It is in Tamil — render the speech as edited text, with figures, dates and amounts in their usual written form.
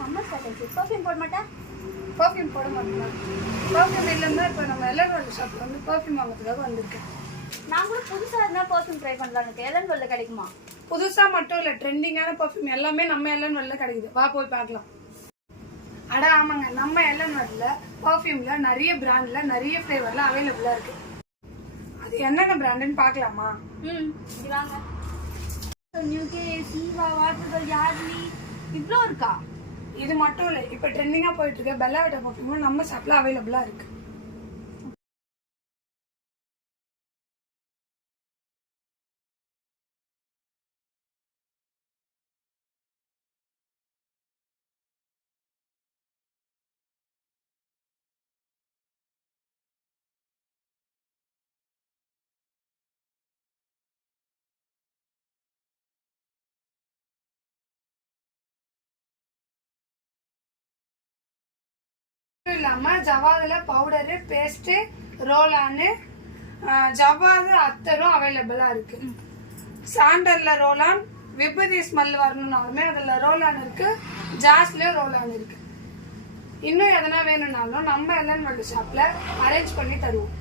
சம்மர் ஸ்டார்ட் பர்ஃப்யூம் போட மாட்டேன். பர்ஃப்யூம் போட மாட்டேன். பர்ஃப்யூம் இல்லைன்னா இப்போ நம்ம எல்லன் வேர்ல்டு ஷாப்பில் வந்து பர்ஃப்யூம் வாங்குறதுக்காக வந்திருக்கேன். நான் கூட புதுசாக இருந்தால் பர்ஃப்யூம் ட்ரை பண்ணலாம். எனக்கு எல்லன் வேர்ல்டில் கிடைக்குமா? புதுசாக மட்டும் இல்லை, ட்ரெண்டிங்கான பர்ஃப்யூம் எல்லாமே நம்ம எல்லன் வேர்ல்டில் கிடைக்குது. வா போய் பார்க்கலாம். அட ஆமாங்க, நம்ம எல்லன் வேர்ல்டில் பர்ஃப்யூமில் நிறைய பிராண்டில் நிறைய ஃப்ளேவரில் அவைலபிளாக இருக்குது. அது என்னென்ன பிராண்டுன்னு பார்க்கலாமா? இது வாங்க. நியூகே, சீவா, வாட்டர்கள், யார்லி இவ்வளோ இருக்கா? இது மட்டும் இல்லை, இப்போ ட்ரெண்டிங்காக போயிட்டு இருக்க பெல்லா விட்டா பர்ஃப்யூமும் நம்ம ஷாப்பில் அவைலபிளாக இருக்கு. இல்லாம ஜவாதுல பவுடரு, பேஸ்ட், ரோலானு, ஜவாது அத்தரும் அவைலபிளா இருக்கு. சாண்டல்ல ரோலான், விபூதி ஸ்மெல் வரணும்னாலுமே அதுல ரோலான் இருக்கு, ஜாஸ்லயும் ரோலான் இருக்கு. இன்னும் எதனா வேணும்னாலும் நம்ம எல்லன் வேர்ல்டு ஷாப்ல அரேஞ்ச் பண்ணி தருவோம்.